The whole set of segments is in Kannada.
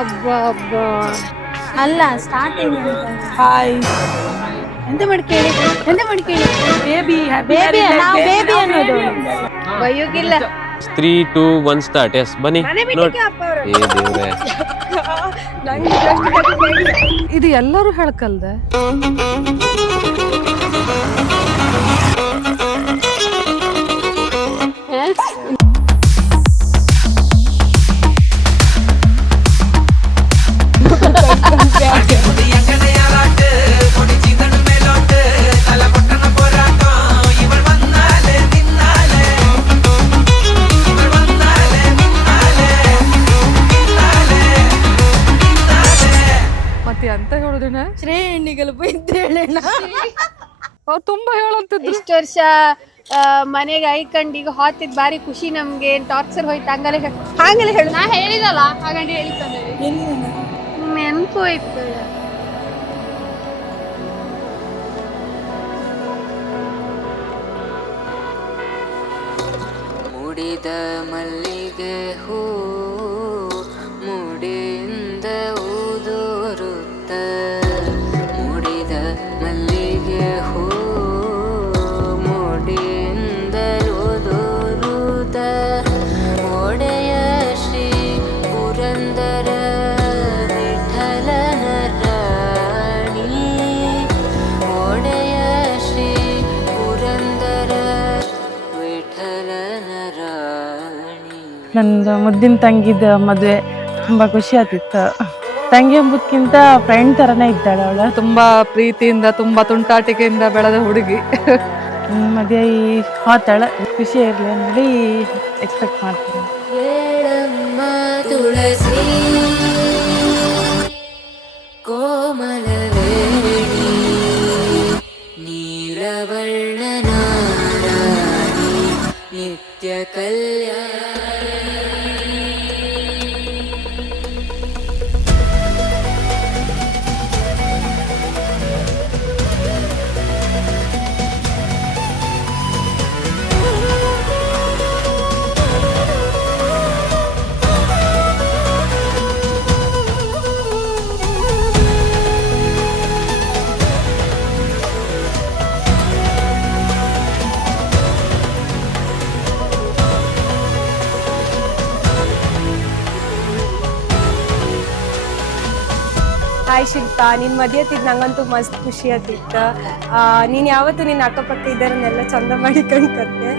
ಅಬ್ಬಾ ಅಲ್ಲ ಸ್ಟಾರ್ಟಿಂಗ್ ಹಾಯ್ ಎಂತ ಮಾಡಿ ಕೇಳಿ ಬೇಬಿ ಬೇಬಿ ನಾವು ಬೇಬಿ ಅನ್ನೋದು ಬಯ್ಯೋಗಿಲ್ಲ 3, 2, 1 ಸ್ಟಾರ್ಟ್. ಎಸ್ ಬನ್ನಿ ನೋಡಿ. ಏ ದೇವ್ರೆ, ಇದು ಎಲ್ಲರೂ ಹೇಳ್ಕಲ್ದೆ. ಮತ್ತೆ ಅಂತ ಹೇಳುದಿನ ಶ್ರೇಣಿಗಳು ಬೈದ್ದೇಳಣ್ಣ ಅವ್ರು ತುಂಬಾ ಹೇಳಂತಿದ್ರು. ಇಷ್ಟು ವರ್ಷ ಮನೆಗೆ ಐಕಂಡು ಈಗ ಹಾತಿದ್ ಬಾರಿ ಖುಷಿ ನಮ್ಗೆ ಟಾರ್ಚರ್ ಹೋಯ್ತು ಹಂಗಲೇ ಹೇಳು ನಾ ಹೇಳಿದಲ್ಲ ಹಾಗಂಡಿ ಹೇಳಿದ್ದೆ ನೆನಪು ಹೋಯ್ತು ಮುಡಿದ ಮಲ್ಲಿಗೆ ಹೂ ಮುಡಿಯಿಂದ ಊದೋರುತ್ತ ಮುಡಿದ ಮಲ್ಲಿಗೆ ಹೂ ಮುಡಿಯಿಂದ ಊದೋರುತ್ತ ಒಡೆಯ ಶ್ರೀ ಪುರಂದರ ವಿಠಲನ ರಾಣಿ ಒಡೆಯ ಶ್ರೀ ಪುರಂದರ ವಿಠಲನ ರಾಣಿ. ನಂದು ಮುದ್ದಿನ ತಂಗಿದ ಮದುವೆ ತುಂಬಾ ಖುಷಿ ಆಗ್ತಿತ್ತು. ತಂಗಿ ಎಂಬುದಕ್ಕಿಂತ ಫ್ರೆಂಡ್ ತರನೇ ಇದ್ದಾಳೆ ಅವಳು. ತುಂಬಾ ಪ್ರೀತಿಯಿಂದ ತುಂಬಾ ತುಂಟಾಟಿಕೆಯಿಂದ ಬೆಳೆದ ಹುಡುಗಿ. ಮದುವೆ ಹೋತಾಳ, ಖುಷಿ ಇರಲಿ ನೋಡಿ ಎಕ್ಸ್ಪೆಕ್ಟ್ ಮಾಡ್ತೀನಿ. ಹೇಳಮ್ಮ ತುಳಸಿ ಕೋಮಲವೇಣಿ ನೀಲವರ್ಣನ ರಾಣಿ ನಿತ್ಯ ಕಲ್ಯಾಣ. ಹಾಯ್ ಶಿಲ್ಪಾ, ನಿನ್ನ ಮದುವೆ ಆತಿದ್ದು ನಂಗಂತೂ ಮಸ್ತ್ ಖುಷಿ ಆತಿತ್ತು. ನೀನು ಯಾವತ್ತೂ ನಿನ್ನ ಅಕ್ಕಪಕ್ಕ ಇದ್ದಾರನ್ನೆಲ್ಲ ಚಂದ ಮಾಡಿ ಕಣ್ಕತ್ತೆ.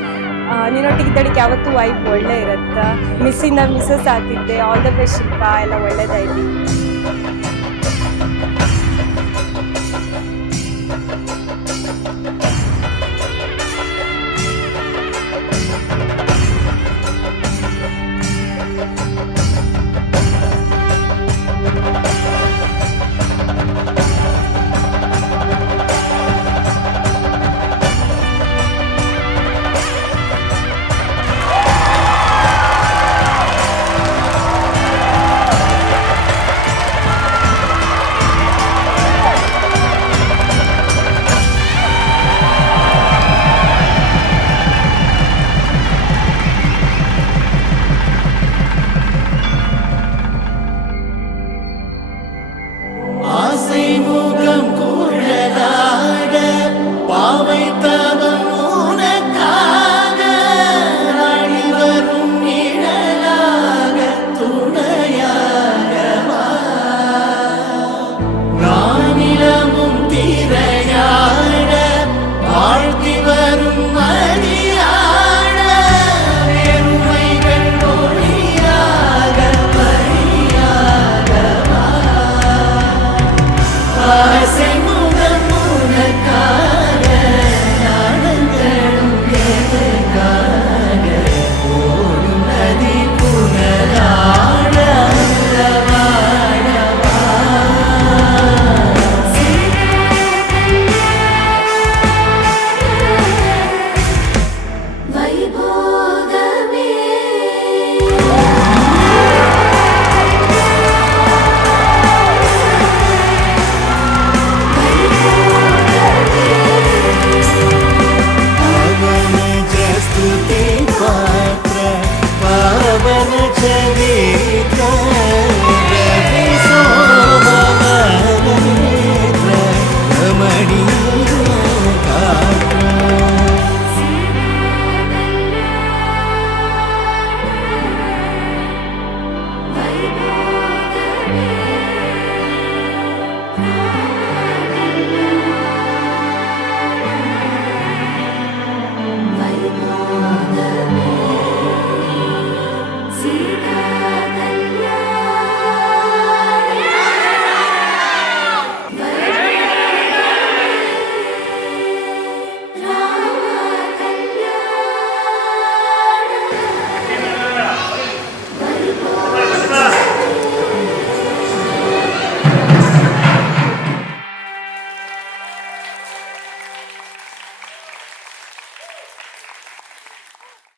ನೀನೊಟ್ಟಿಗೆ ಇದ್ದಳಿಗೆ ಯಾವತ್ತೂ ವೈಬ್ ಒಳ್ಳೆ ಇರುತ್ತೆ. ಮಿಸ್ಸಿಂದ ಮಿಸ್ಸಸ್ ಆಗ್ತಿದ್ದೆ. ಆಲ್ ದ ಬೆಸ್ಟ್ ಶಿಲ್ಪಾ, ಎಲ್ಲ ಒಳ್ಳೇದಾಯ್ತು.